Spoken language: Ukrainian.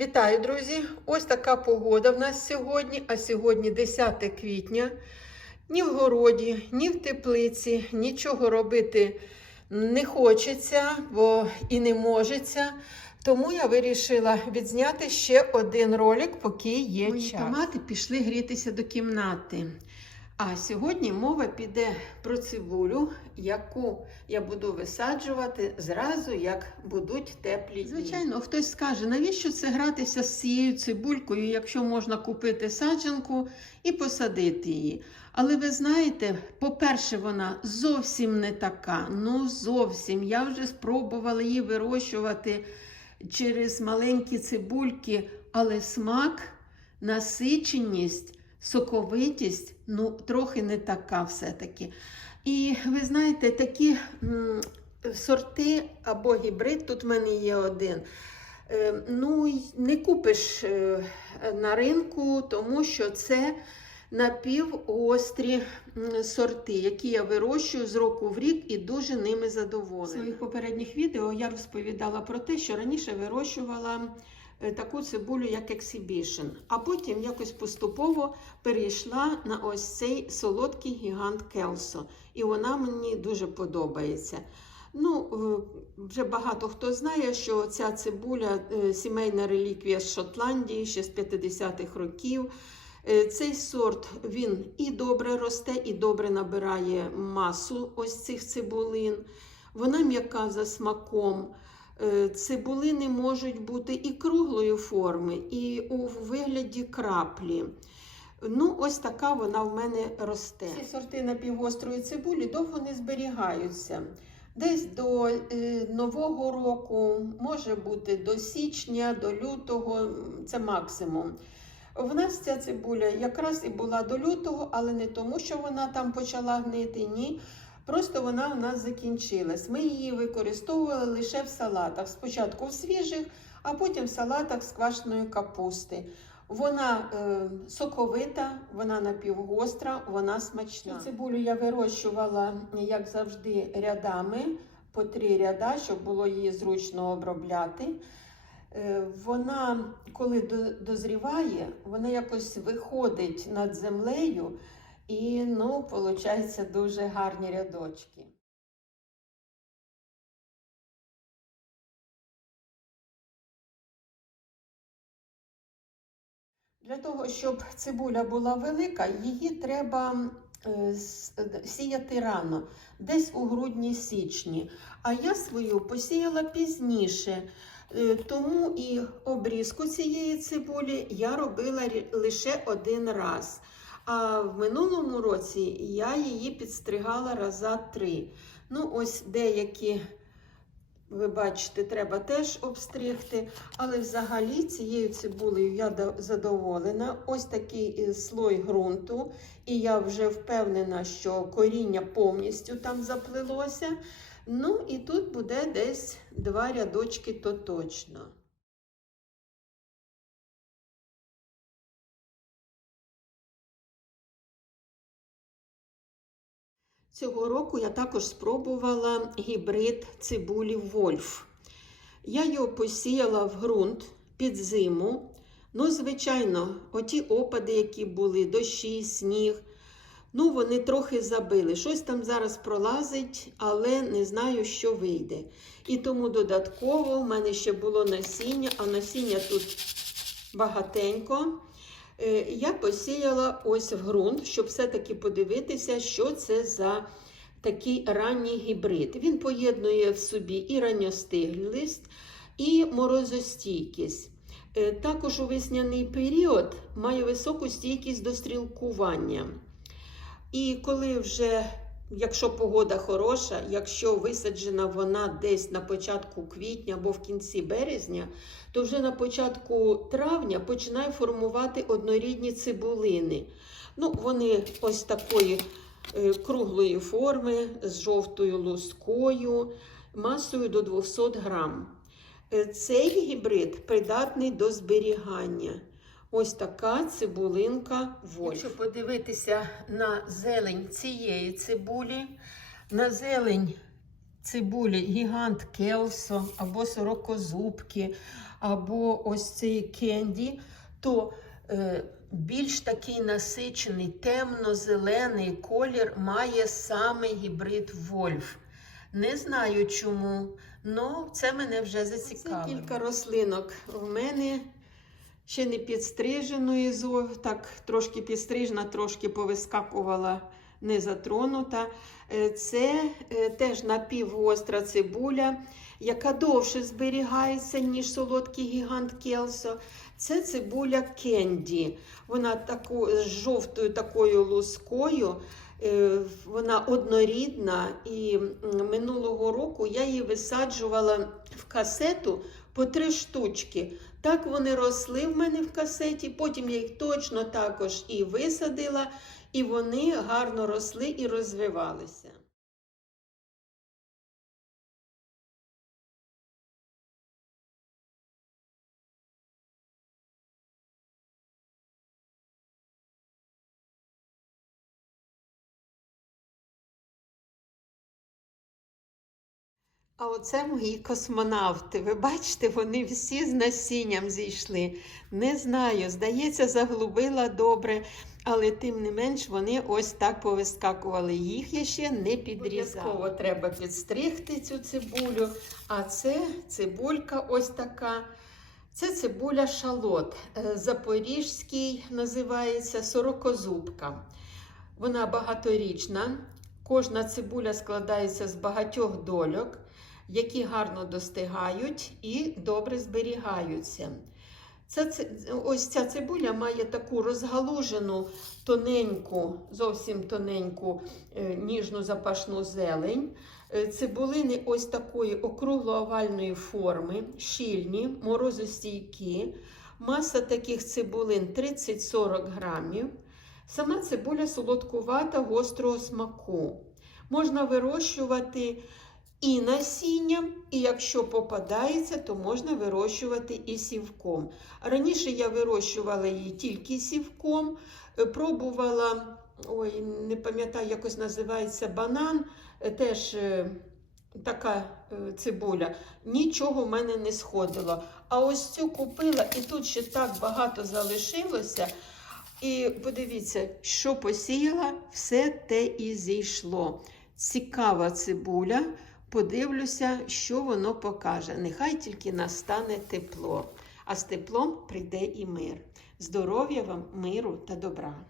Вітаю, друзі! Ось така погода в нас сьогодні, а сьогодні 10 квітня. Ні в городі, ні в теплиці нічого робити не хочеться, бо і не можеться. Тому я вирішила відзняти ще один ролик, поки є Мої час. томати пішли грітися до кімнати. А сьогодні мова піде про цибулю, яку я буду висаджувати зразу, як будуть теплі дні. Звичайно, хтось скаже, навіщо це гратися з цією цибулькою, якщо можна купити саджанку і посадити її. Але ви знаєте, по-перше, вона зовсім не така. Ну, зовсім. Я вже спробувала її вирощувати через маленькі цибульки, але смак, насиченість соковитість, ну, трохи не така все-таки. І ви знаєте, такі м, сорти або гібрид, тут в мене є один. Е, ну, не купиш е, на ринку, тому що це напівгострі м, сорти, які я вирощую з року в рік і дуже ними задоволена. В своїх попередніх відео я розповідала про те, що раніше вирощувала таку цибулю, як Exhibition, а потім якось поступово перейшла на ось цей солодкий гігант Келсо. І вона мені дуже подобається. Ну, е, вже багато хто знає, що ця цибуля е, сімейна реліквія з Шотландії ще з 50-х років. Е, Цей сорт він і добре росте, і добре набирає масу ось цих цибулин. Вона м'яка за смаком. Е, Цибулини можуть бути і круглої форми, і у вигляді краплі. Ну, ось така вона в мене росте. Ці сорти напівгострої цибулі довго не зберігаються. Десь до е, Нового року, може бути до січня, до лютого, це максимум. В нас ця цибуля якраз і була до лютого, але не тому, що вона там почала гнити, ні. Просто вона у нас закінчилась. Ми її використовували лише в салатах. Спочатку в свіжих, а потім в салатах з квашеної капусти. Вона е, соковита, вона напівгостра, вона смачна. Цибулю я вирощувала, як завжди, рядами по три ряда, щоб було її зручно обробляти. Е, Вона, коли до- дозріває, вона якось виходить над землею і, ну, виходить, дуже гарні рядочки. Для того, щоб цибуля була велика, її треба е, е, сіяти рано, десь у грудні-січні. А я свою посіяла пізніше. Е, Тому і обрізку цієї цибулі я робила лише один раз. А в минулому році я її підстригала раза три. Ну, ось деякі, ви бачите, треба теж обстригти. Але взагалі цією цибулею я задоволена. Ось такий е, слой ґрунту, і я вже впевнена, що коріння повністю там заплилося. Ну і тут буде десь два рядочки, то точно. Цього року я також спробувала гібрид цибулі Вольф. Я його посіяла в ґрунт під зиму. Ну, звичайно, оті опади, які були, дощі, сніг, ну, вони трохи забили. Щось там зараз пролазить, але не знаю, що вийде. І тому додатково в мене ще було насіння, а насіння тут багатенько. Е, Я посіяла ось в ґрунт, щоб все-таки подивитися, що це за такий ранній гібрид. Він поєднує в собі і ранньостиглість, і морозостійкість. Е, Також у весняний період має високу стійкість до стрілкування. І коли вже, якщо погода хороша, якщо висаджена вона десь на початку квітня або в кінці березня, то вже на початку травня починає формувати однорідні цибулини. Ну, вони ось такої е, круглої форми з жовтою лускою, масою до 200 грам. Е, Цей гібрид придатний до зберігання. Ось така цибулинка Вольф. Якщо подивитися на зелень цієї цибулі, на зелень цибулі гігант Келсо або сорокозубки, або ось цей кенді, то е, більш такий насичений темно-зелений колір має саме гібрид Вольф. Не знаю чому, але це мене вже зацікавило. Це кілька рослинок. У мене ще не підстриженої так трошки підстрижена, трошки повискакувала, не затронута. Е, Це е, теж напівгостра цибуля, яка довше зберігається, ніж солодкий гігант Келсо. Це цибуля Кенді. Вона таку, з жовтою такою лускою. Е, Вона однорідна, і минулого року я її висаджувала в касету по три штучки. Так вони росли в мене в касеті, потім я їх точно також і висадила, і вони гарно росли і розвивалися. А оце мої космонавти. Ви бачите, вони всі з насінням зійшли. Не знаю, здається, заглубила добре, але тим не менш вони ось так повискакували. Їх я ще не підрізала. Обов'язково треба підстригти цю цибулю. А це цибулька ось така. Це цибуля шалот. Е, Запорізький називається сорокозубка. Вона багаторічна. Кожна цибуля складається з багатьох дольок, які гарно достигають і добре зберігаються. Ця, ось ця цибуля має таку розгалужену, тоненьку, зовсім тоненьку е, ніжну запашну зелень. Е, Цибулини ось такої округло-овальної форми, щільні, морозостійкі. Маса таких цибулин 30-40 грамів. Сама цибуля солодкувата, гострого смаку. Можна вирощувати і насінням, і якщо попадається, то можна вирощувати і сівком. Раніше я вирощувала її тільки сівком, е, пробувала, ой, не пам'ятаю, якось називається банан, е, теж е, така цибуля. Нічого в мене не сходило. А ось цю купила, і тут ще так багато залишилося. І подивіться, що посіяла, все те і зійшло. Цікава цибуля. Подивлюся, що воно покаже. Нехай тільки настане тепло, а з теплом прийде і мир. Здоров'я вам, миру та добра.